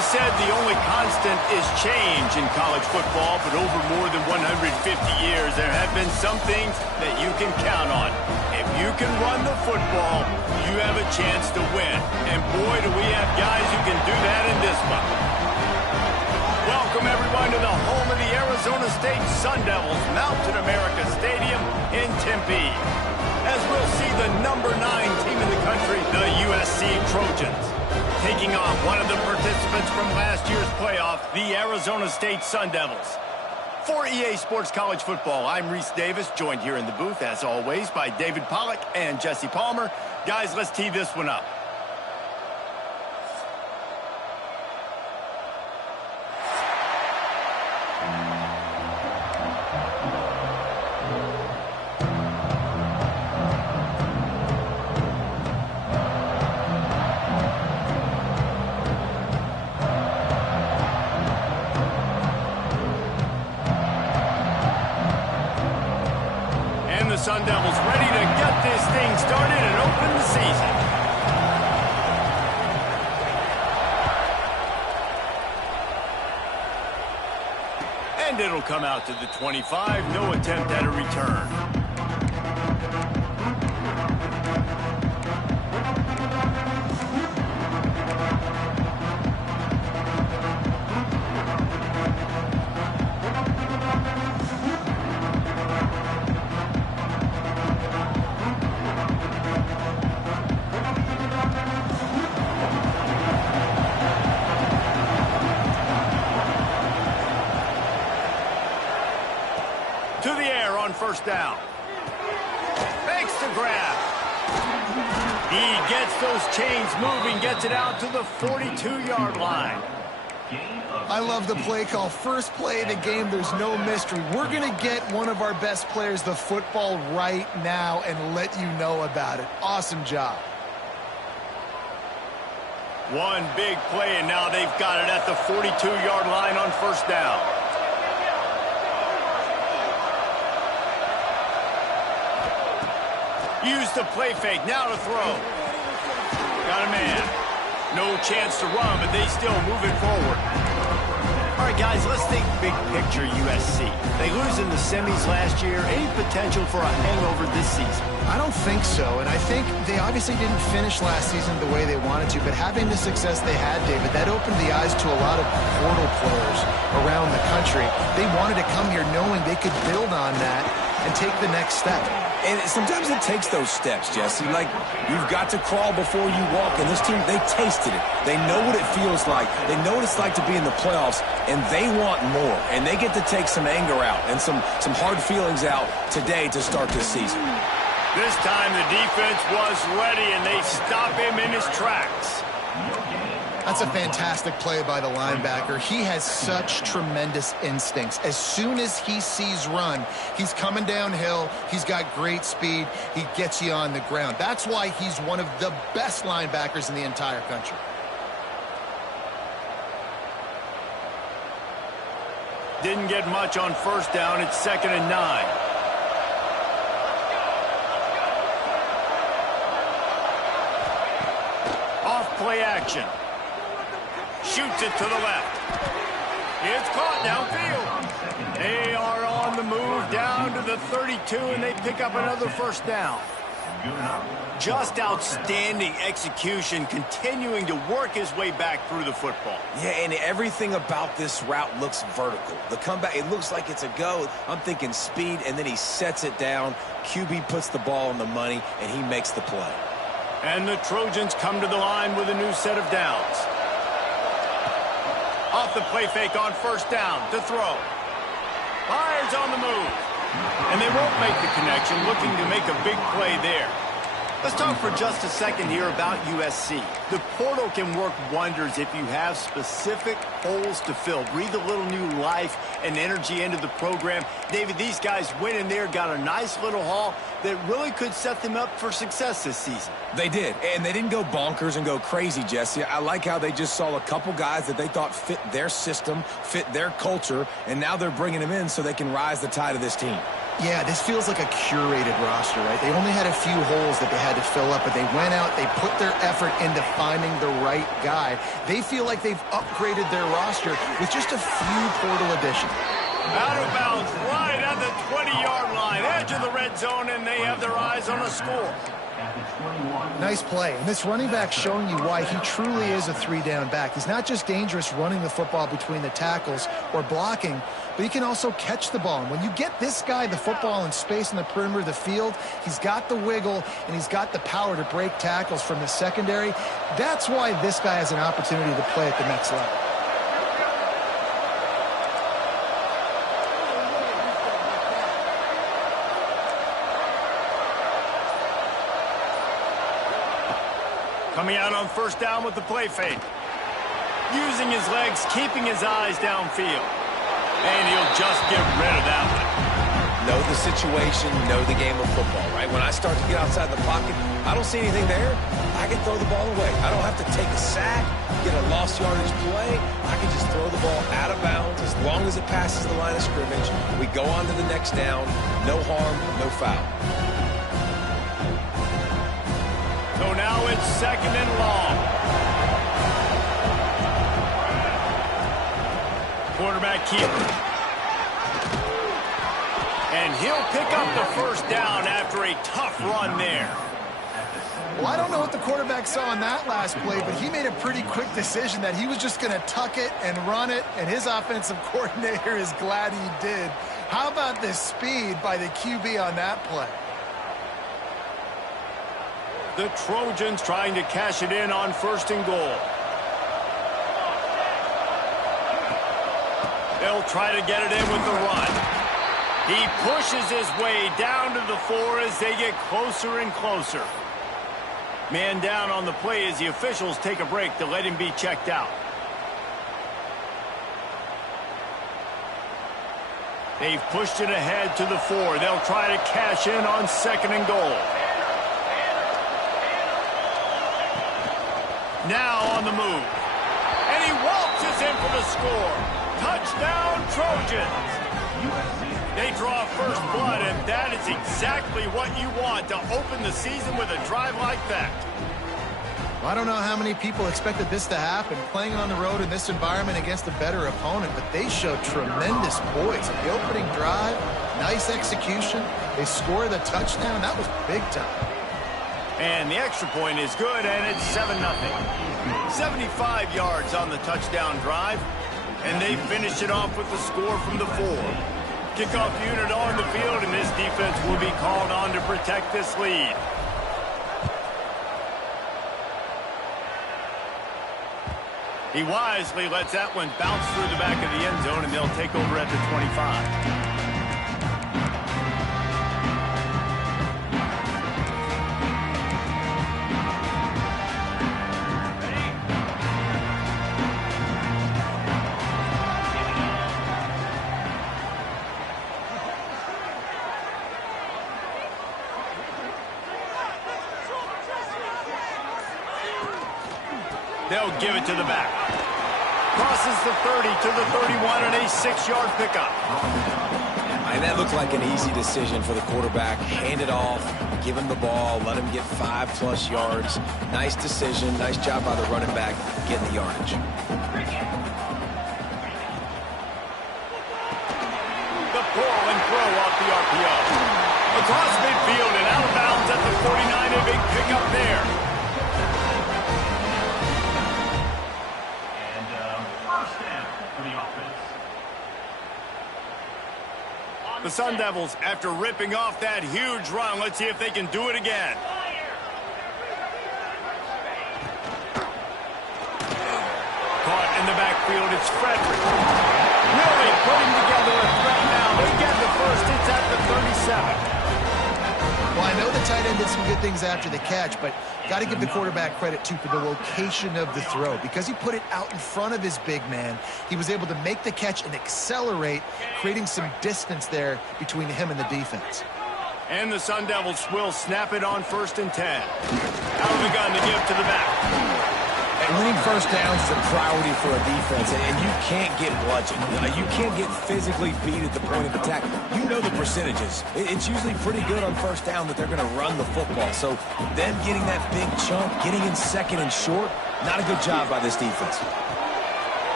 always said the only constant is change in college football, but over more than 150 years, there have been some things that you can count on. If you can run the football, you have a chance to win. And boy, do we have guys who can do that in this one. Welcome, everyone, to the home of the Arizona State Sun Devils, Mountain America Stadium in Tempe, as we'll see the number 9 team in the country, the USC Trojans, taking on one of the participants from last year's playoff, the Arizona State Sun Devils. For EA Sports College Football, I'm Reese Davis, joined here in the booth, as always, by David Pollack and Jesse Palmer. Guys, let's tee this one up. The Sun Devils ready to get this thing started and open the season. And it'll come out to the 25. No attempt at a return. To the air on first down. Fakes the grab. He gets those chains moving, gets it out to the 42-yard line. I love the play call. First play of the game, there's no mystery. We're going to get one of our best players the football right now and let you know about it. Awesome job. One big play, and now they've got it at the 42-yard line on first down. Use the play fake, now to throw. Got a man. No chance to run, but they still move it forward. All right, guys, let's think big picture USC. They lose in the semis last year. Any potential for a hangover this season? I don't think so, and I think they obviously didn't finish last season the way they wanted to, but having the success they had, David, that opened the eyes to a lot of portal players around the country. They wanted to come here knowing they could build on that and take the next step. And sometimes it takes those steps, Jesse. Like, you've got to crawl before you walk. And this team, they tasted it. They know what it feels like. They know what it's like to be in the playoffs, and they want more. And they get to take some anger out and some hard feelings out today to start this season. This time the defense was ready, and they stop him in his tracks. That's a fantastic play by the linebacker. He has such tremendous instincts. As soon as he sees run, he's coming downhill. He's got great speed. He gets you on the ground. That's why he's one of the best linebackers in the entire country. Didn't get much on first down. It's 2nd and 9. Off play action. Shoots it to the left. It's caught downfield. They are on the move down to the 32, and they pick up another first down. Just outstanding execution, continuing to work his way back through the football. Yeah, and everything about this route looks vertical. The comeback, it looks like it's a go. I'm thinking speed, and then he sets it down. QB puts the ball on the money, and he makes the play. And the Trojans come to the line with a new set of downs. Off the play fake on first down to throw. Fires on the move. And they won't make the connection, looking to make a big play there. Let's talk for just a second here about USC. The portal can work wonders if you have specific holes to fill. Breathe a little new life and energy into the program. David, these guys went in there, got a nice little haul that really could set them up for success this season. They did, and they didn't go bonkers and go crazy, Jesse. I like how they just saw a couple guys that they thought fit their system, fit their culture, and now they're bringing them in so they can rise the tide of this team. Yeah, this feels like a curated roster, right? They only had a few holes that they had to fill up, but they went out, they put their effort into finding the right guy. They feel like they've upgraded their roster with just a few portal additions. Out of bounds, right at the 20-yard line, edge of the red zone, and they have their eyes on a score. Nice play. And this running back showing you why he truly is a three-down back. He's not just dangerous running the football between the tackles or blocking, but he can also catch the ball. And when you get this guy the football in space in the perimeter of the field, he's got the wiggle and he's got the power to break tackles from the secondary. That's why this guy has an opportunity to play at the next level. Coming out on first down with the play fake. Using his legs, keeping his eyes downfield. And he'll just get rid of that one. Know the situation, know the game of football, right? When I start to get outside the pocket, I don't see anything there. I can throw the ball away. I don't have to take a sack, get a lost yardage play. I can just throw the ball out of bounds as long as it passes the line of scrimmage. We go on to the next down. No harm, no foul. So now it's second and long. Quarterback keeper. And he'll pick up the first down after a tough run there. Well, I don't know what the quarterback saw in that last play, but he made a pretty quick decision that he was just going to tuck it and run it, and his offensive coordinator is glad he did. How about the speed by the QB on that play? The Trojans trying to cash it in on first and goal. They'll try to get it in with the run. He pushes his way down to the 4 as they get closer and closer. Man down on the play as the officials take a break to let him be checked out. They've pushed it ahead to the 4. They'll try to cash in on second and goal. Now on the move. And he waltzes in for the score. Touchdown, Trojans. They draw first blood, and that is exactly what you want to open the season with a drive like that. I don't know how many people expected this to happen, playing on the road in this environment against a better opponent, but they showed tremendous poise. The opening drive, nice execution. They score the touchdown. That was big time. And the extra point is good, and it's 7-0. 75 yards on the touchdown drive, and they finish it off with the score from the 4. Kickoff unit on the field, and this defense will be called on to protect this lead. He wisely lets that one bounce through the back of the end zone, and they'll take over at the 25. They'll give it to the back. Crosses the 30 to the 31 and a 6-yard pickup. And that looked like an easy decision for the quarterback. Hand it off, give him the ball, let him get 5+ yards. Nice decision. Nice job by the running back getting the yardage. The pull and throw off the RPO. Across midfield and out of bounds at the 49. A big pickup there. The Sun Devils, after ripping off that huge run, let's see if they can do it again. Caught in the backfield, it's Frederick. Really putting together a threat now. They get the first, it's at the 37. Well, I know the tight end did some good things after the catch, but got to give the quarterback credit, too, for the location of the throw. Because he put it out in front of his big man, he was able to make the catch and accelerate, creating some distance there between him and the defense. And the Sun Devils will snap it on 1st and 10. Out of the gun to give to the back. And winning first downs is a priority for a defense, and you can't get bludgeoned. You can't get physically beat at the point of attack. You know the percentages. It's usually pretty good on first down that they're going to run the football. So them getting that big chunk, getting in second and short, not a good job by this defense.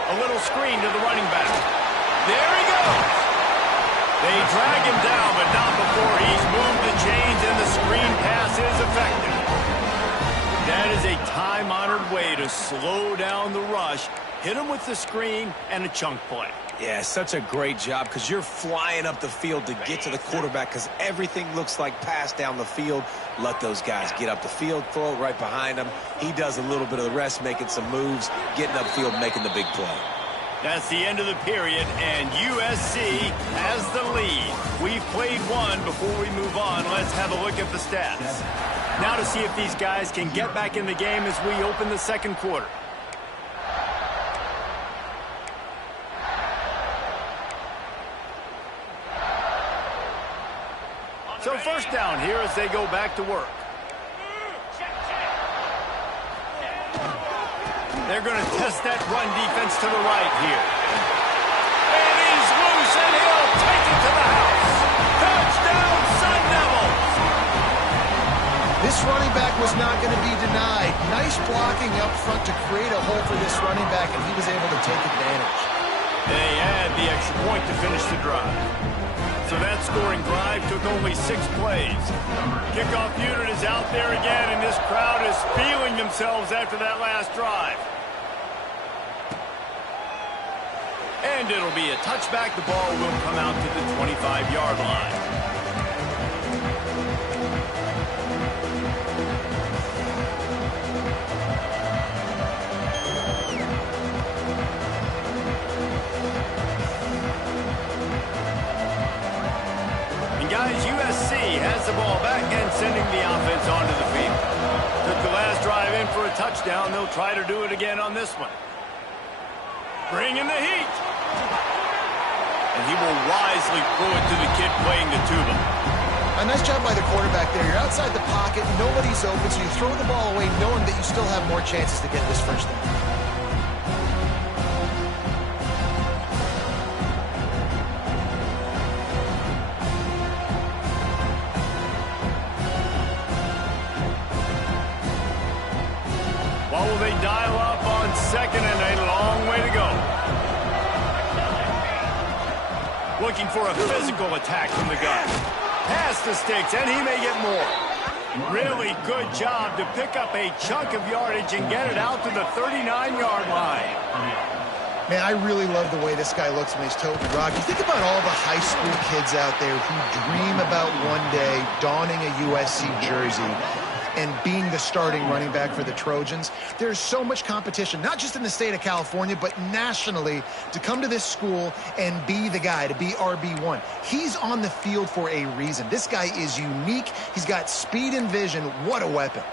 A little screen to the running back. There he goes. They drag him down, but not before he's moved the chains, and the screen pass is effective. That is a time-honored way to slow down the rush, hit him with the screen, and a chunk play. Yeah, such a great job because you're flying up the field to get to the quarterback because everything looks like pass down the field. Let those guys get up the field, throw it right behind him. He does a little bit of the rest, making some moves, getting upfield, making the big play. That's the end of the period, and USC has the lead. We've played one. Before we move on, let's have a look at the stats. Now to see if these guys can get back in the game as we open the second quarter. So first down here as they go back to work. They're going to test that run defense to the right here. And he's loose, and he'll take it to the house. Touchdown, Sun Devils! This running back was not going to be denied. Nice blocking up front to create a hole for this running back, and he was able to take advantage. They had the extra point to finish the drive. So that scoring drive took only 6 plays. Kickoff unit is out there again, and this crowd is feeling themselves after that last drive. And it'll be a touchback. The ball will come out to the 25-yard line. And guys, USC has the ball back and sending the offense onto the field. Took the last drive in for a touchdown. They'll try to do it again on this one. Bring in the heat. And he will wisely throw it to the kid playing the tuba. A nice job by the quarterback there. You're outside the pocket, nobody's open, so you throw the ball away knowing that you still have more chances to get this first down. What will they dial up on second, and a long way to go? Looking for a physical attack from the gun. Pass the sticks, and he may get more. Really good job to pick up a chunk of yardage and get it out to the 39-yard line. Man, I really love the way this guy looks when he's toting the rock. You think about all the high school kids out there who dream about one day donning a USC jersey and being the starting running back for the Trojans. There's so much competition, not just in the state of California, but nationally, to come to this school and be the guy, to be RB1. He's on the field for a reason. This guy is unique. He's got speed and vision. What a weapon.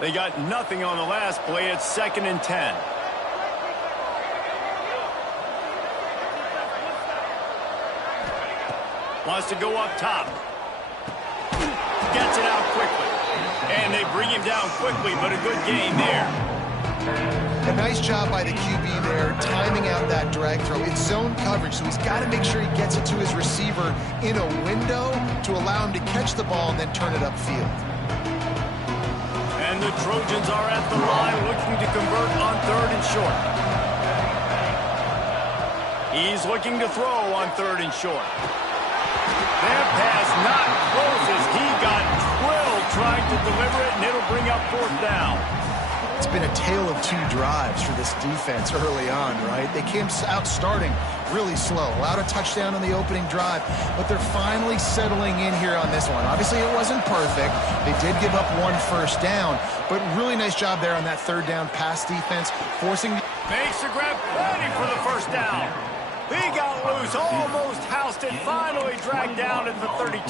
They got nothing on the last play. It's 2nd and 10. Wants to go up top. Gets it out quickly. And they bring him down quickly, but a good gain there. A nice job by the QB there, timing out that drag throw. It's zone coverage, so he's got to make sure he gets it to his receiver in a window to allow him to catch the ball and then turn it upfield. And the Trojans are at the line looking to convert on 3rd and short. He's looking to throw on 3rd and short. That pass not close as he got drilled trying to deliver it, and it'll bring up 4th down. It's been a tale of 2 drives for this defense early on, right? They came out starting really slow, allowed a touchdown on the opening drive, but they're finally settling in here on this one. Obviously, it wasn't perfect. They did give up 1 first down, but really nice job there on that 3rd down pass defense, forcing... Makes the grab, ready for the first down. He got loose, almost housed it, finally dragged down at the 32.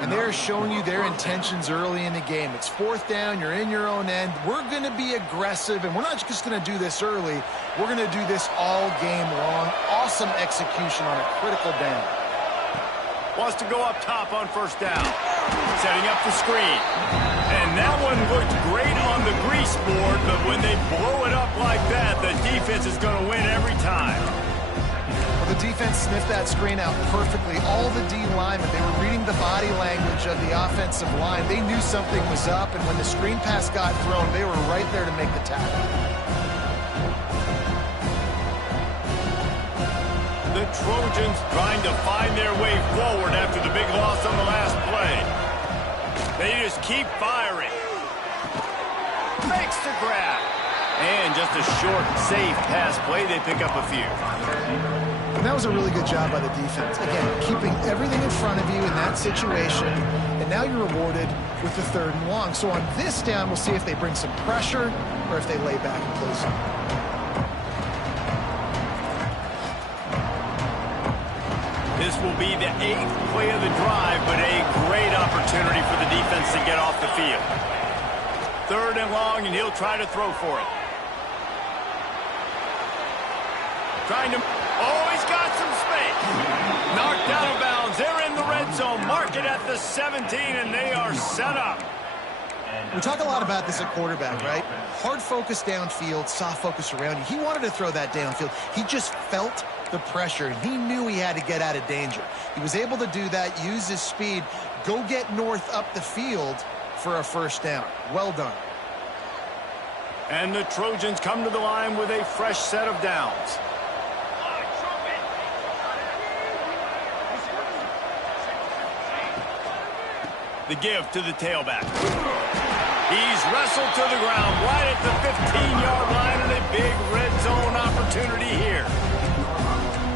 And they're showing you their intentions early in the game. It's 4th down. You're in your own end. We're going to be aggressive, and we're not just going to do this early. We're going to do this all game long. Awesome execution on a critical down. Wants to go up top on 1st down. Setting up the screen. And that one looked great on the grease board, but when they blow it up like that, the defense is going to win every time. Well, the defense sniffed that screen out perfectly. All the D linemen, they were reading the body language of the offensive line. They knew something was up, and when the screen pass got thrown, they were right there to make the tackle. The Trojans trying to find their way forward after the big loss on the last play. They just keep firing. Makes the grab. And just a short, safe pass play. They pick up a few. And that was a really good job by the defense. Again, keeping everything in front of you in that situation. And now you're rewarded with the 3rd and long. So on this down, we'll see if they bring some pressure or if they lay back and play some. This will be the 8th play of the drive, but a great opportunity for the defense to get off the field. 3rd and long, and he'll try to throw for it. Trying to... Oh, he's got some space. Knocked out of bounds. They're in the red zone. Mark it at the 17, and they are set up. We talk a lot about this at quarterback, right? Hard focus downfield, soft focus around you. He wanted to throw that downfield. He just felt the pressure. He knew he had to get out of danger. He was able to do that, use his speed, go get north up the field for a 1st down. Well done. And the Trojans come to the line with a fresh set of downs. The give to the tailback. He's wrestled to the ground right at the 15-yard line, and a big red zone opportunity here.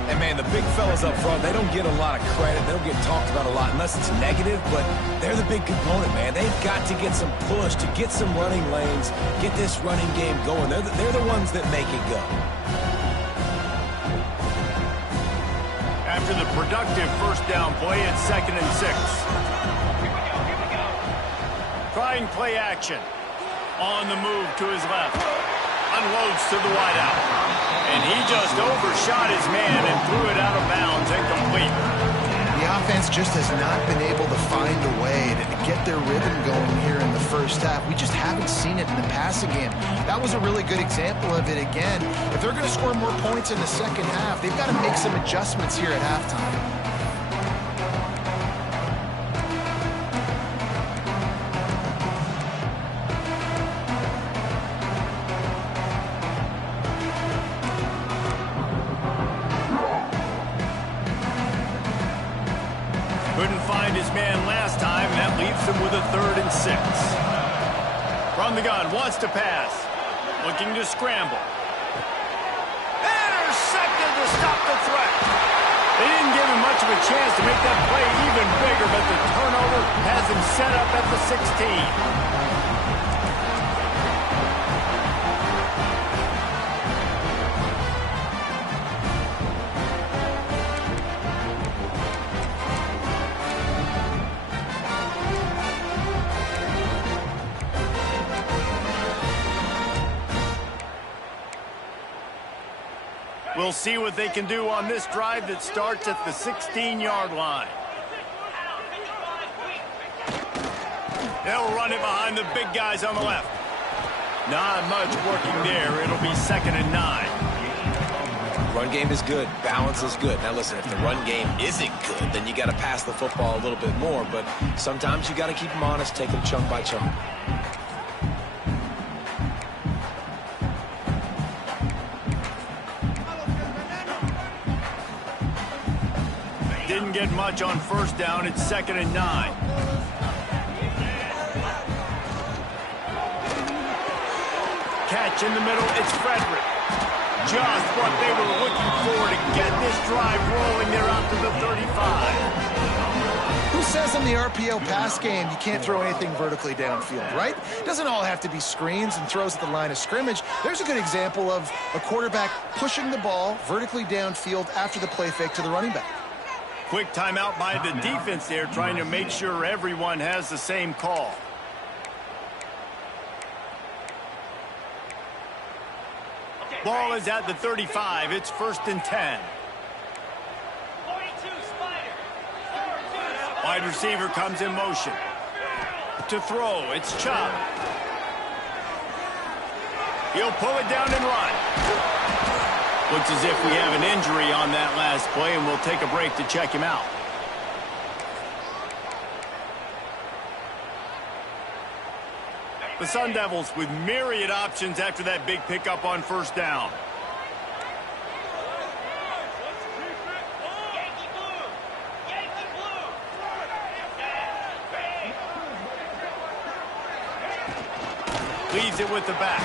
And, man, the big fellas up front, they don't get a lot of credit. They don't get talked about a lot unless it's negative, but they're the big component, man. They've got to get some push, to get some running lanes, get this running game going. They're the ones that make it go. After the productive 1st down play, it's 2nd and 6. Trying play action. On the move to his left. Unloads to the wideout. And he just overshot his man and threw it out of bounds, incomplete. The offense just has not been able to find a way to get their rhythm going here in the 1st half. We just haven't seen it in the passing game. That was a really good example of it again. If they're going to score more points in the 2nd half, they've got to make some adjustments here at halftime. His man last time. That leaves him with a 3rd and 6. From the gun, wants to pass. Looking to scramble. Intercepted to stop the threat. They didn't give him much of a chance to make that play even bigger, but the turnover has him set up at the 16. We'll see what they can do on this drive that starts at the 16-yard line. They'll run it behind the big guys on the left. Not much working there. It'll be 2nd and 9. Run game is good. Balance is good. Now, listen, if the run game isn't good, then you got to pass the football a little bit more. But sometimes you got to keep them honest, take them chunk by chunk. Didn't get much on 1st down. It's 2nd and 9. Catch in the middle. It's Frederick. Just what they were looking for to get this drive rolling. They're out to the 35. Who says in the RPO pass game you can't throw anything vertically downfield, right? Doesn't all have to be screens and throws at the line of scrimmage. There's a good example of a quarterback pushing the ball vertically downfield after the play fake to the running back. Quick timeout by the defense there, trying to make sure everyone has the same call. Ball is at the 35. It's 1st and 10. Wide receiver comes in motion. To throw, it's Chubb. He'll pull it down and run. Looks as if we have an injury on that last play, and we'll take a break to check him out. The Sun Devils with myriad options after that big pickup on 1st down. Leaves it with the back.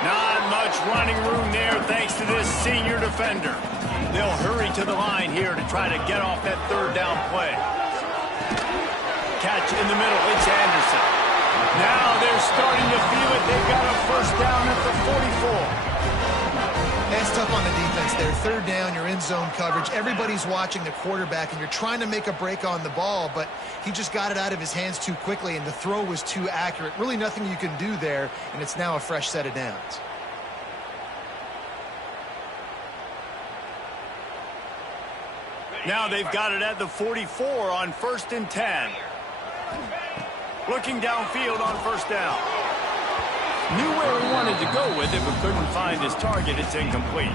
Not much running room there thanks to this senior defender. They'll hurry to the line here to try to get off that 3rd down play. Catch in the middle. It's Anderson. Now they're starting to feel it. They've got a 1st down at the 44. That's tough on the defense there. 3rd down, you're in zone coverage. Everybody's watching the quarterback, and you're trying to make a break on the ball, but he just got it out of his hands too quickly, and the throw was too accurate. Really nothing you can do there, and it's now a fresh set of downs. Now they've got it at the 44 on 1st and 10. Looking downfield on 1st down. Knew where he wanted to go with it, but couldn't find his target. It's incomplete.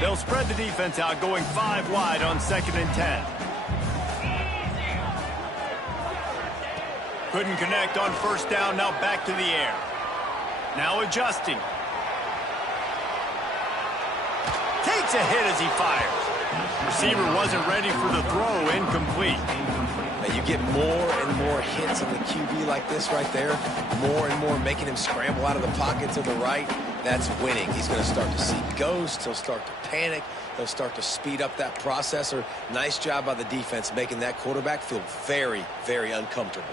They'll spread the defense out, going 5 wide on 2nd and 10. Couldn't connect on 1st down, now back to the air. Now adjusting. Takes a hit as he fires. Receiver wasn't ready for the throw, incomplete. Now you get more and more hits on the QB like this right there. More and more making him scramble out of the pocket to the right. That's winning. He's going to start to see ghosts. He'll start to panic. He'll start to speed up that processor. Nice job by the defense making that quarterback feel very, very uncomfortable.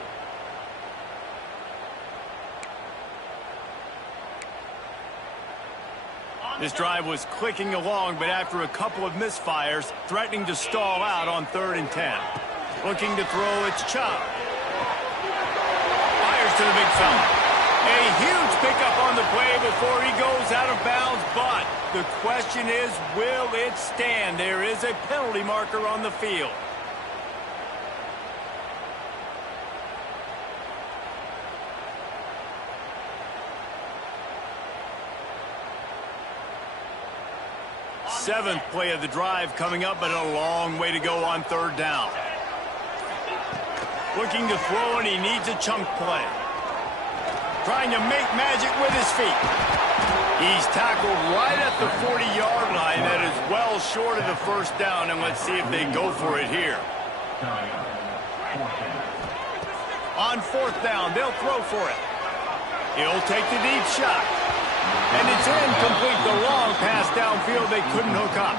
This drive was clicking along, but after a couple of misfires, threatening to stall out on 3rd and 10. Looking to throw, it's Chubb. Fires to the big fella. A huge pickup on the play before he goes out of bounds, but the question is, will it stand? There is a penalty marker on the field. Seventh play of the drive coming up, but a long way to go on 3rd down. Looking to throw, and he needs a chunk play. Trying to make magic with his feet. He's tackled right at the 40-yard line. That is well short of the 1st down, and let's see if they go for it here. On 4th down, they'll throw for it. He'll take the deep shot. And it's incomplete. The long pass downfield, they couldn't hook up.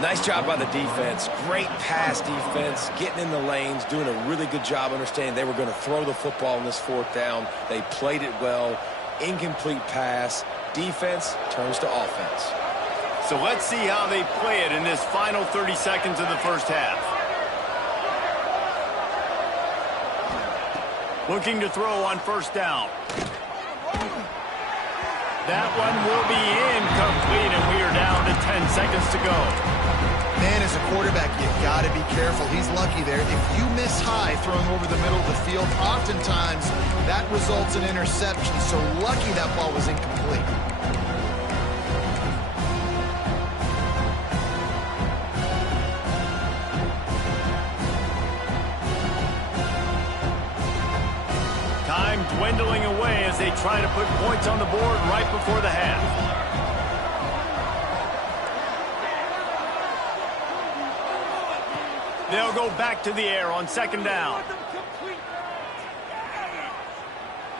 Nice job by the defense. Great pass defense, getting in the lanes, doing a really good job understanding they were going to throw the football in this 4th down. They played it well. Incomplete pass. Defense turns to offense. So let's see how they play it in this final 30 seconds of the 1st half. Looking to throw on 1st down. That one will be incomplete, and we are down to 10 seconds to go. Man, as a quarterback, you got to be careful. He's lucky there. If you miss high throwing over the middle of the field, oftentimes that results in interception. So lucky that ball was incomplete. Time dwindling away as they try to put points on the board right before the half. They'll go back to the air on 2nd down.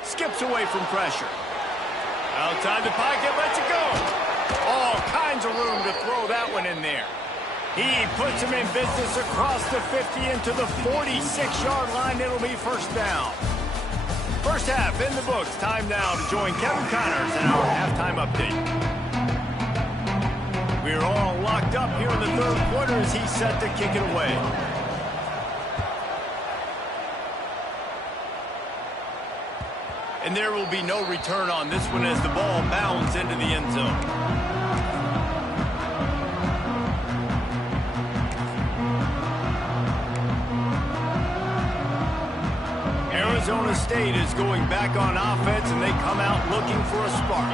Skips away from pressure. Outside the pocket, lets it go. All kinds of room to throw that one in there. He puts him in business across the 50 into the 46-yard line. It'll be first down. First half in the books. Time now to join Kevin Connors in our halftime update. We're all locked up here in the third quarter as he's set to kick it away. And there will be no return on this one as the ball bounds into the end zone. Arizona State is going back on offense, and they come out looking for a spark.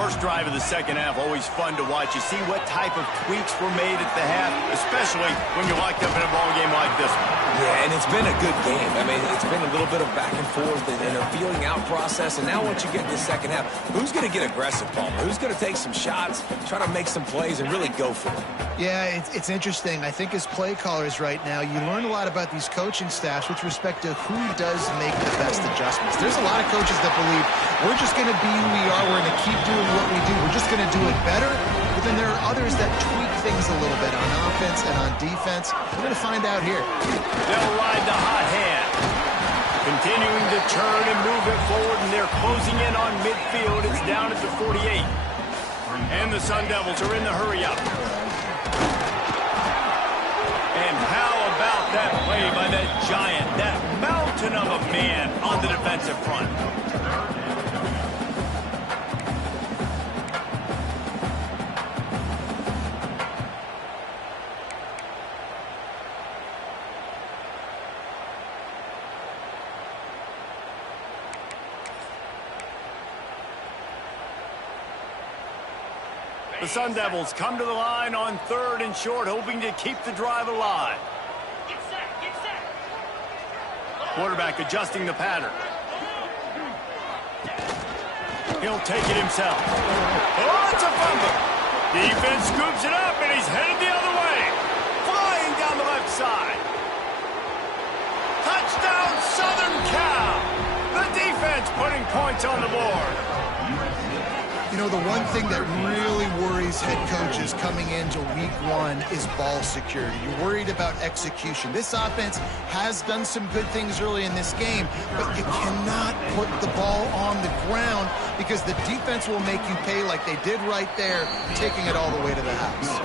First drive of the second half, always fun to watch. You see what type of tweaks were made at the half, especially when you're locked up in a ball game like this one. Yeah, and it's been a good game. I mean, it's been a little bit of back and forth and a feeling out process. And now once you get in the second half, who's going to get aggressive, Palmer? Who's going to take some shots, try to make some plays, and really go for it? Yeah, it's interesting. I think as play callers right now, you learn a lot about these coaching staffs with respect to who does make the best adjustments. There's a lot of coaches that believe we're just going to be who we are. We're going to keep doing what we do. We're just going to do it better. But then there are others that tweak things a little bit on offense and on defense. We're going to find out here. They'll ride the hot hand. Continuing to turn and move it forward, and they're closing in on midfield. It's down at the 48. And the Sun Devils are in the hurry up. And how about that play by that giant, that mountain of a man on the defensive front? The Sun Devils come to the line on third and short, hoping to keep the drive alive. Get set, get set. Quarterback adjusting the pattern. He'll take it himself. Oh, it's a fumble. Defense scoops it up, and he's headed the other way. Flying down the left side. Touchdown, Southern Cal. The defense putting points on the board. You know, the one thing that really worries head coaches coming into week one is ball security. You're worried about execution. This offense has done some good things early in this game, but you cannot put the ball on the ground because the defense will make you pay like they did right there, taking it all the way to the house.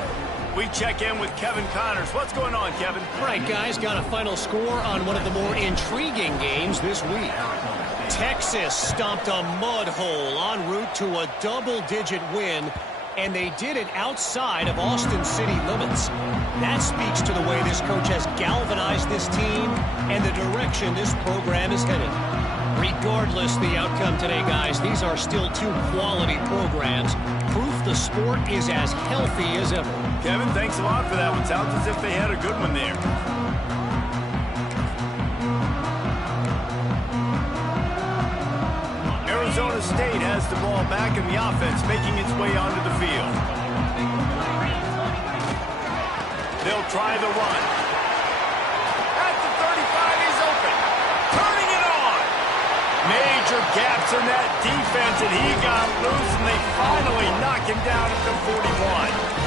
We check in with Kevin Connors. What's going on, Kevin? All right, guys, got a final score on one of the more intriguing games this week. Texas stomped a mud hole en route to a double-digit win, and they did it outside of Austin city limits. That speaks to the way this coach has galvanized this team and the direction this program is headed. Regardless the outcome today, guys, these are still two quality programs. Proof the sport is as healthy as ever. Kevin, thanks a lot for that one. Sounds as if they had a good one there. Arizona State has the ball back in the offense, making its way onto the field. They'll try the run. At the 35, he's open. Turning it on. Major gaps in that defense, and he got loose, and they finally knock him down at the 41.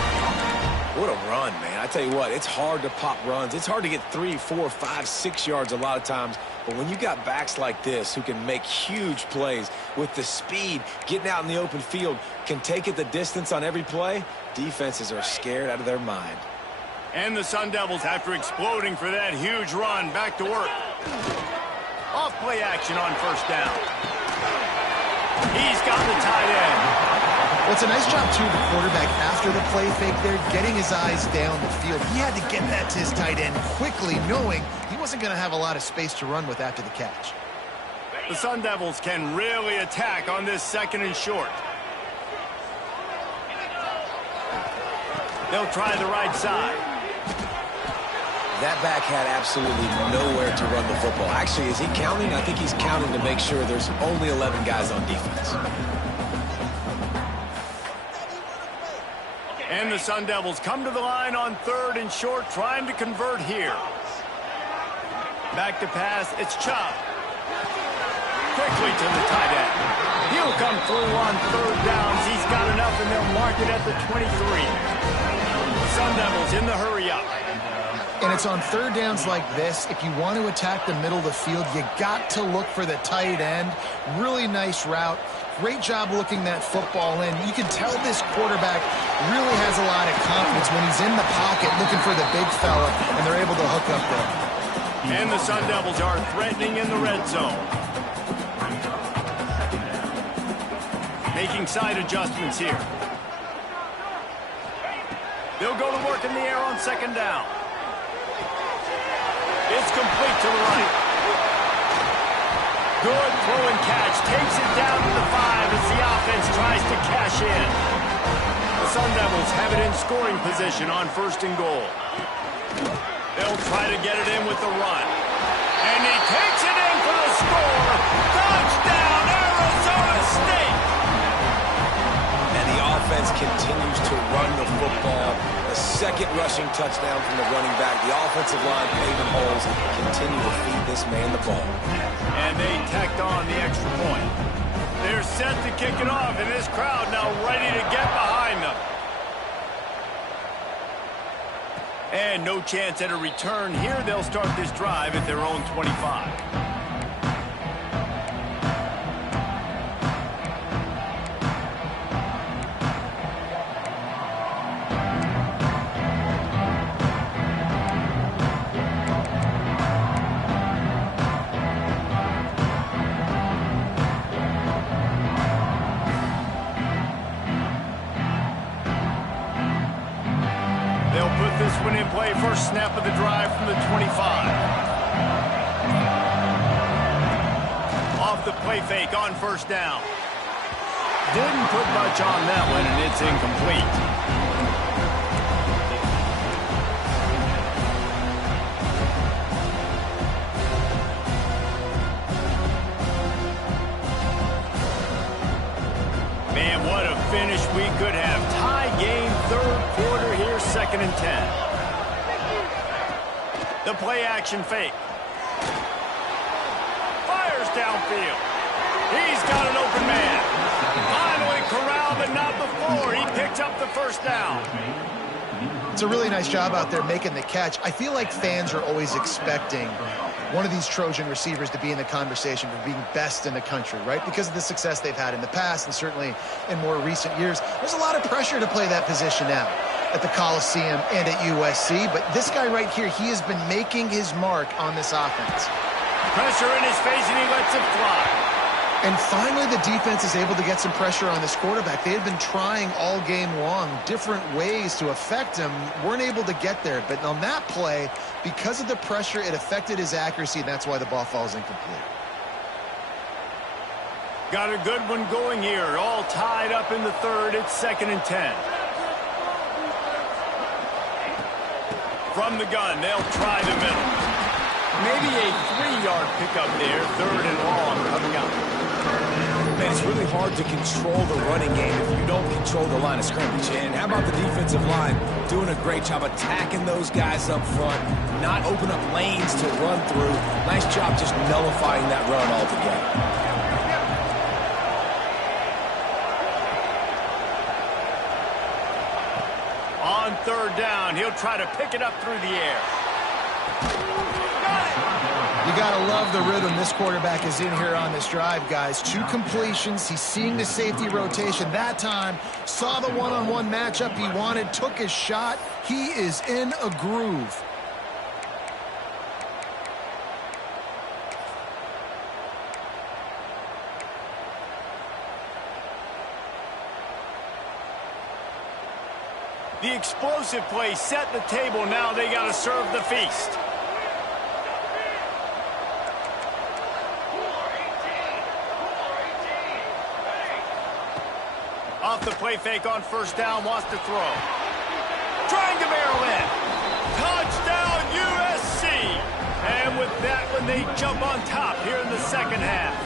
What a run, man. I tell you what, it's hard to pop runs. It's hard to get 3, 4, 5, 6 yards a lot of times. But when you got backs like this who can make huge plays with the speed, getting out in the open field, can take it the distance on every play, defenses are scared out of their mind. And the Sun Devils, after exploding for that huge run, back to work. Off play action on first down. He's got the tight end. Well, it's a nice job, too, the quarterback, after the play fake there, getting his eyes down the field. He had to get that to his tight end quickly, knowing he wasn't going to have a lot of space to run with after the catch. The Sun Devils can really attack on this second and short. They'll try the right side. That back had absolutely nowhere to run the football. Actually, is he counting? I think he's counting to make sure there's only 11 guys on defense. And the Sun Devils come to the line on third and short, trying to convert here. Back to pass, it's Chubb. Quickly to the tight end. He'll come through on third downs. He's got enough, and they'll mark it at the 23. Sun Devils in the hurry-up. And it's on third downs like this. If you want to attack the middle of the field, you got to look for the tight end. Really nice route. Great job looking that football in. You can tell this quarterback really has a lot of confidence when he's in the pocket looking for the big fella, and they're able to hook up there. And the Sun Devils are threatening in the red zone. Making side adjustments here. They'll go to work in the air on second down. It's complete to the right. Good throw and catch. Takes it down to the 5 as the offense tries to cash in. The Sun Devils have it in scoring position on 1st and goal. They'll try to get it in with the run. And he takes it in for the score. Touchdown, Arizona State! And the offense continues to run the football. The second rushing touchdown from the running back. The offensive line paving holes continue to feed this man the ball. And they tacked on the extra point. They're set to kick it off, and this crowd now ready to get behind them. And no chance at a return here. They'll start this drive at their own 25. This one in play, first snap of the drive from the 25. Off the play fake on 1st down. Didn't put much on that one, and it's incomplete. Man, what a finish we could have. Tie game, 3rd quarter here, 2nd and 10. The play action fake. Fires downfield. He's got an open man. Finally corralled, but not before. He picked up the 1st down. It's a really nice job out there making the catch. I feel like fans are always expecting one of these Trojan receivers to be in the conversation for being best in the country, right? Because of the success they've had in the past and certainly in more recent years. There's a lot of pressure to play that position now at the Coliseum and at USC. But this guy right here, he has been making his mark on this offense. Pressure in his face, and he lets it fly. And finally, the defense is able to get some pressure on this quarterback. They had been trying all game long different ways to affect him, weren't able to get there. But on that play, because of the pressure, it affected his accuracy, and that's why the ball falls incomplete. Got a good one going here. All tied up in the 3rd. It's 2nd and 10. From the gun, they'll try the middle. Maybe a 3-yard pickup there. 3rd and long coming up. Man, it's really hard to control the running game if you don't control the line of scrimmage. And how about the defensive line doing a great job attacking those guys up front, not open up lanes to run through. Nice job just nullifying that run altogether. On 3rd down, he'll try to pick it up through the air. You got to love the rhythm this quarterback is in here on this drive, guys. 2 completions. He's seeing the safety rotation. That time, saw the one-on-one matchup he wanted, took his shot. He is in a groove. The explosive play set the table. Now they got to serve the feast. Off the play fake on 1st down, wants to throw. Trying to barrel in. Touchdown, USC. And with that one, they jump on top here in the 2nd half.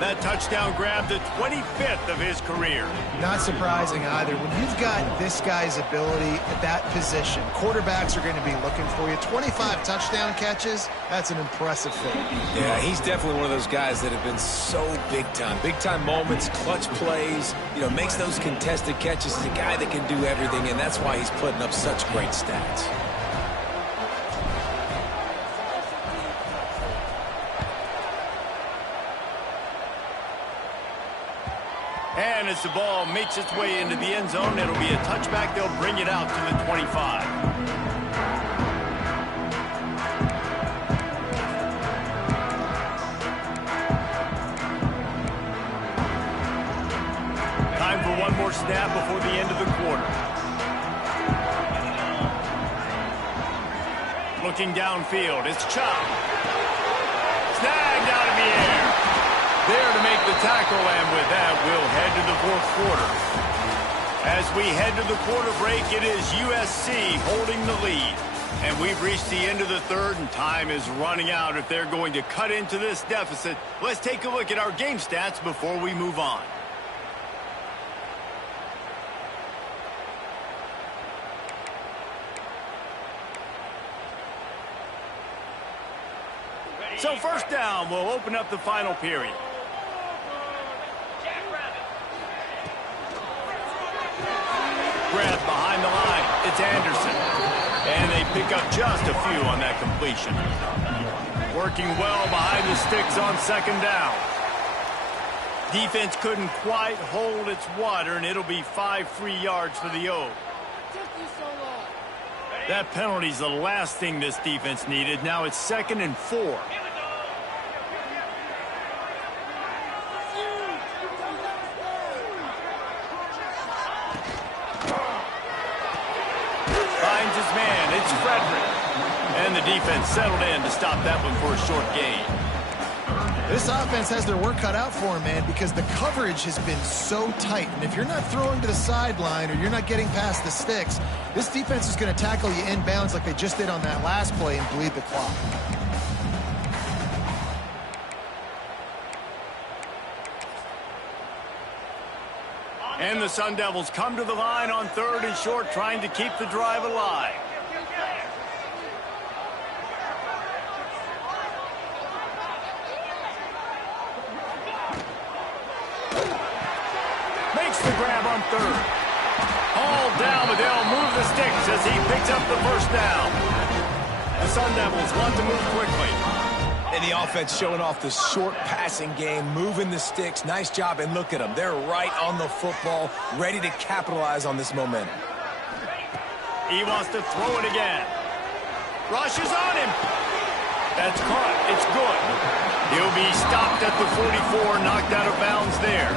That touchdown grabbed the 25th of his career. Not surprising either. When you've got this guy's ability at that position, quarterbacks are going to be looking for you. 25 touchdown catches, that's an impressive thing. Yeah, he's definitely one of those guys that have been so big time. Big time moments, clutch plays, makes those contested catches. He's a guy that can do everything, and that's why he's putting up such great stats. And as the ball makes its way into the end zone, it'll be a touchback. They'll bring it out to the 25. Time for one more snap before the end of the quarter. Looking downfield, it's Chop. Snagged out of the air. There to make the tackle, and with that, we'll head to the fourth quarter. As we head to the quarter break, it is USC holding the lead. And we've reached the end of the third, and time is running out if they're going to cut into this deficit. Let's take a look at our game stats before we move on. So first down, we'll open up the final period. Grab behind the line. It's Anderson. And they pick up just a few on that completion. Working well behind the sticks on second down. Defense couldn't quite hold its water, and it'll be 5 free yards for the O. That penalty's the last thing this defense needed. Now it's 2nd and 4. It's Frederick. And the defense settled in to stop that one for a short gain. This offense has their work cut out for them, man, because the coverage has been so tight. And if you're not throwing to the sideline or you're not getting past the sticks, this defense is going to tackle you inbounds like they just did on that last play and bleed the clock. And the Sun Devils come to the line on 3rd and short, trying to keep the drive alive. Makes the grab on 3rd. All down, but they'll move the sticks as he picks up the first down. The Sun Devils want to move quickly. And the offense showing off the short passing game, moving the sticks. Nice job, and look at them. They're right on the football, ready to capitalize on this momentum. He wants to throw it again. Rush is on him. That's caught. It's good. He'll be stopped at the 44, knocked out of bounds there.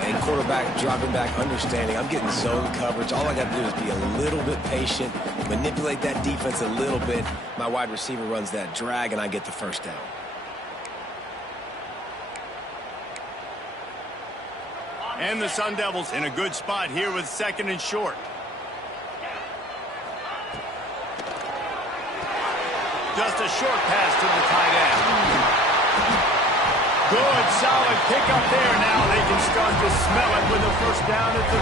And quarterback dropping back, understanding I'm getting zone coverage. All I got to do is be a little bit patient, manipulate that defense a little bit. My wide receiver runs that drag, and I get the first down. And the Sun Devils in a good spot here with 2nd and short. Just a short pass to the tight end. Good, solid pickup there. Now they can start to smell it with a first down at the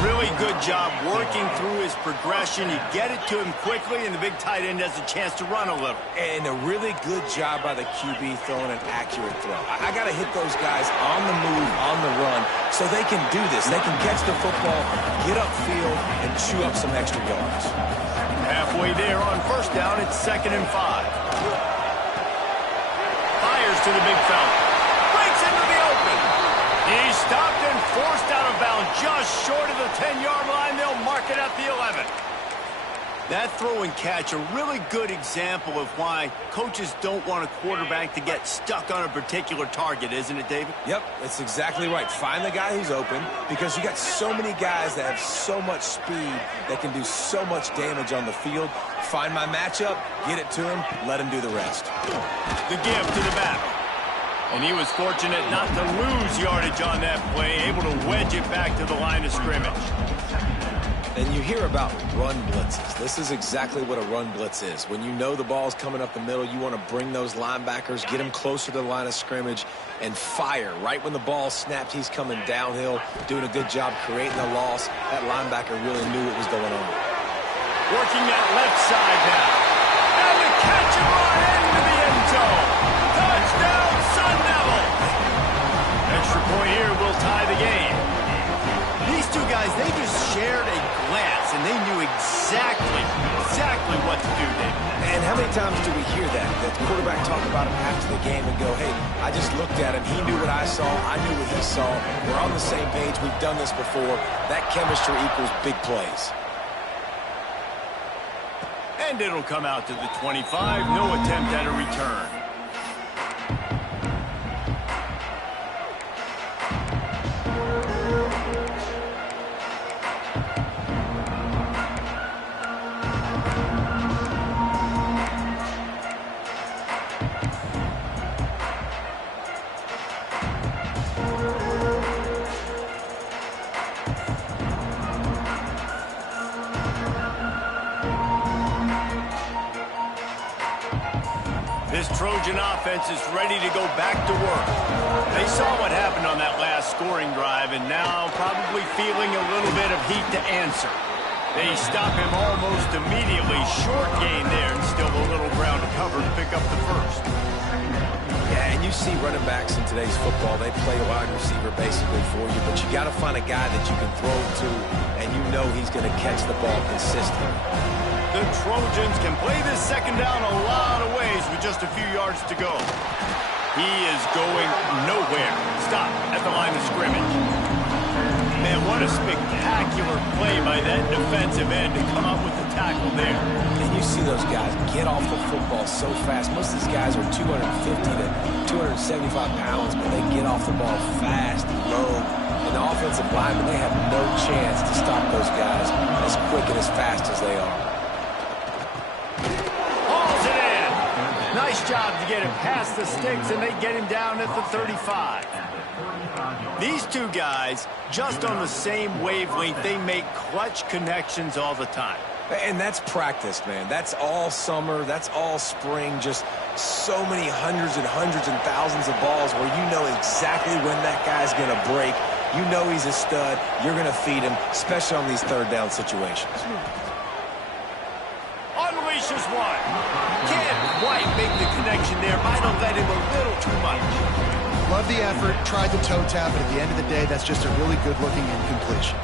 31. Really good job working through his progression. You get it to him quickly, and the big tight end has a chance to run a little. And a really good job by the QB throwing an accurate throw. I got to hit those guys on the move, on the run, so they can do this. They can catch the football, get upfield, and chew up some extra yards. Halfway there on first down, it's 2nd and 5. To the big fella. Breaks into the open. He's stopped and forced out of bounds just short of the 10-yard line. They'll mark it at the 11. That throw and catch, a really good example of why coaches don't want a quarterback to get stuck on a particular target, isn't it, David? Yep, that's exactly right. Find the guy who's open, because you got so many guys that have so much speed that can do so much damage on the field. Find my matchup, get it to him, let him do the rest. The give to the back. And he was fortunate not to lose yardage on that play, able to wedge it back to the line of scrimmage. And you hear about run blitzes. This is exactly what a run blitz is. When you know the ball's coming up the middle, you want to bring those linebackers, get them closer to the line of scrimmage, and fire. Right when the ball snapped, he's coming downhill, doing a good job creating the loss. That linebacker really knew what was going on. Working that left side now. And the catch and run into the end zone. Touchdown, Sun Devils. Extra point here will tie the game. These two guys, they just shared a glance, and they knew exactly what to do, David. And how many times do we hear that? That the quarterback talk about him after the game and go, hey, I just looked at him. He knew what I saw. I knew what he saw. We're on the same page. We've done this before. That chemistry equals big plays. And it'll come out to the 25. No attempt at a return. This Trojan offense is ready to go back to work. They saw what happened on that last scoring drive and now probably feeling a little bit of heat to answer. They stop him almost immediately. Short gain there and still a little ground to cover to pick up the first. Yeah, and you see running backs in today's football, they play wide receiver basically for you, but you got to find a guy that you can throw to and you know he's going to catch the ball consistently. The Trojans can play this second down a lot of ways with just a few yards to go. He is going nowhere. Stop at the line of scrimmage. Man, what a spectacular play by that defensive end to come up with the tackle there. And you see those guys get off the football so fast. Most of these guys are 250 to 275 pounds, but they get off the ball fast, low. And the offensive linemen, they have no chance to stop those guys as quick and as fast as they are. Nice job to get him past the sticks, and they get him down at the 35. These two guys, just on the same wavelength, they make clutch connections all the time. And that's practice, man. That's all summer. That's all spring. Just so many hundreds and thousands of balls where you know exactly when that guy's going to break. You know he's a stud. You're going to feed him, especially on these third down situations. Unleashes one. Can't quite make the connection there. Might have led him a little too much. Love the effort, tried the toe tap, but at the end of the day, that's just a really good-looking incompletion.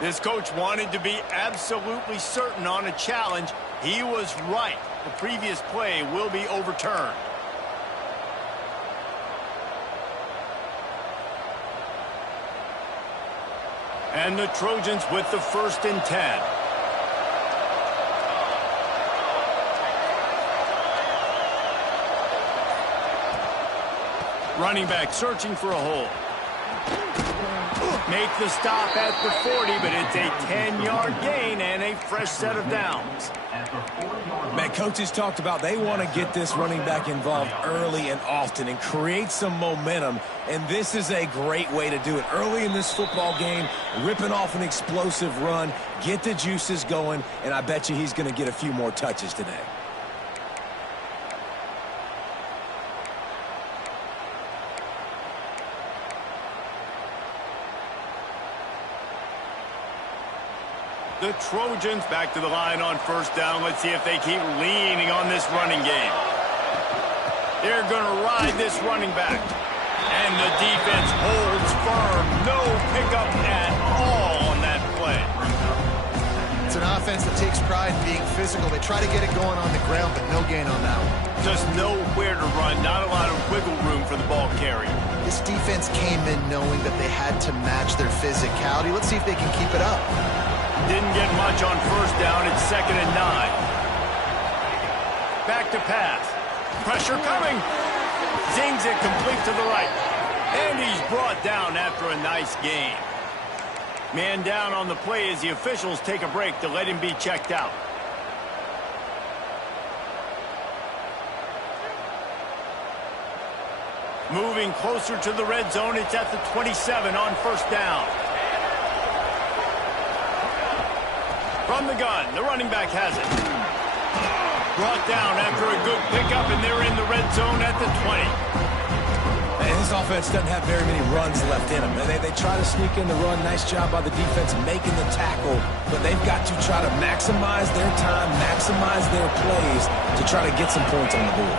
This coach wanted to be absolutely certain on a challenge. He was right. The previous play will be overturned. And the Trojans with the 1st and 10. Running back searching for a hole. Make the stop at the 40, but it's a 10-yard gain and a fresh set of downs. Man, coaches talked about they want to get this running back involved early and often and create some momentum, and this is a great way to do it. Early in this football game, ripping off an explosive run, get the juices going, and I bet you he's going to get a few more touches today. The Trojans back to the line on 1st down. Let's see if they keep leaning on this running game. They're going to ride this running back. And the defense holds firm. No pickup at all on that play. It's an offense that takes pride in being physical. They try to get it going on the ground, but no gain on that one. Just nowhere to run. Not a lot of wiggle room for the ball carrier. This defense came in knowing that they had to match their physicality. Let's see if they can keep it up. Didn't get much on 1st down. It's 2nd and 9. Back to pass. Pressure coming. Zings it complete to the right. And he's brought down after a nice gain. Man down on the play as the officials take a break to let him be checked out. Moving closer to the red zone, it's at the 27 on first down. From the gun, the running back has it. Brought down after a good pickup, and they're in the red zone at the 20. And this offense doesn't have very many runs left in them. They try to sneak in the run. Nice job by the defense making the tackle. But they've got to try to maximize their time, maximize their plays to try to get some points on the board.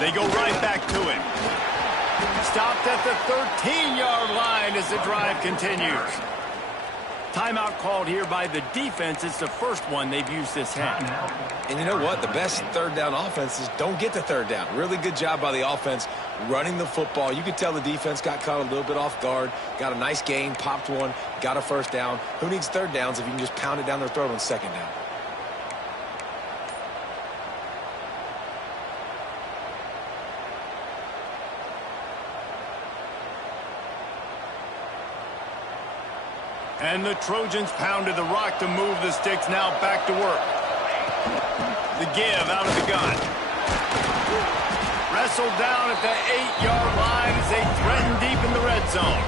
They go right back to him. Stopped at the 13-yard line as the drive continues. Timeout called here by the defense. It's the first one they've used this half. And you know what? The best third down offenses don't get the third down. Really good job by the offense running the football. You could tell the defense got caught a little bit off guard. Got a nice gain, popped one, got a first down. Who needs third downs if you can just pound it down their throat on second down? And the Trojans pounded the rock to move the sticks. Now back to work. The give out of the gun. Wrestled down at the 8-yard line as they threaten deep in the red zone.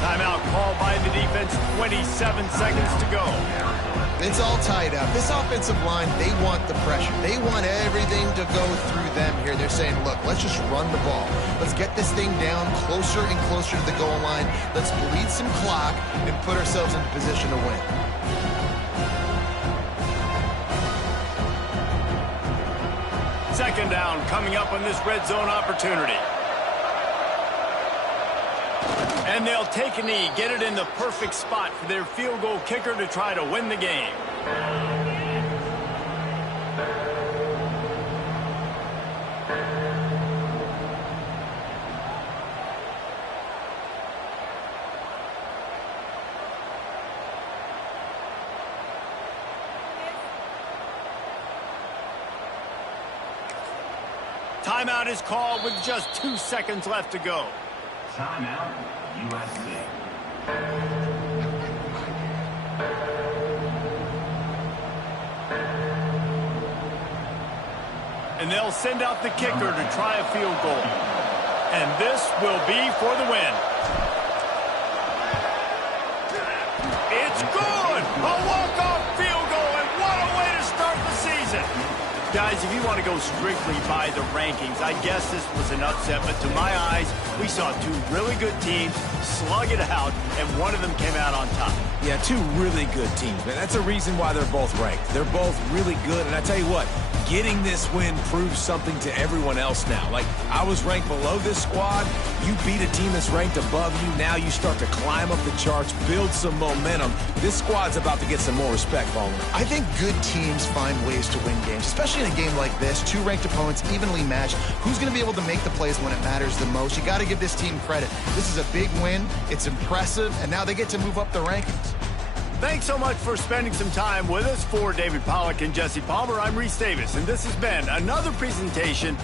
Timeout called by the defense. 27 seconds to go. It's all tied up. This offensive line, they want the pressure. They want everything to go through them here. They're saying, look, let's just run the ball. Let's get this thing down closer and closer to the goal line. Let's bleed some clock and put ourselves in position to win. Second down coming up on this red zone opportunity. And they'll take a knee, get it in the perfect spot for their field goal kicker to try to win the game. Timeout is called with just 2 seconds left to go. Timeout, USC. And they'll send out the kicker to try a field goal. And this will be for the win. It's good! A walk-off field goal, and what a way to start the season! Guys, if you want to go strictly by the rankings, I guess this was an upset, but to my eyes, we saw two really good teams slug it out, and one of them came out on top. Yeah, two really good teams, man. That's a reason why they're both ranked. They're both really good, and I tell you what, getting this win proves something to everyone else now. Like, I was ranked below this squad. You beat a team that's ranked above you. Now you start to climb up the charts, build some momentum. This squad's about to get some more respect following. I think good teams find ways to win games, especially in a game like this. Two ranked opponents, evenly matched. Who's going to be able to make the plays when it matters the most? You got to give this team credit. This is a big win. It's impressive, and now they get to move up the rankings. Thanks so much for spending some time with us. For David Pollack and Jesse Palmer, I'm Reese Davis, and this has been another presentation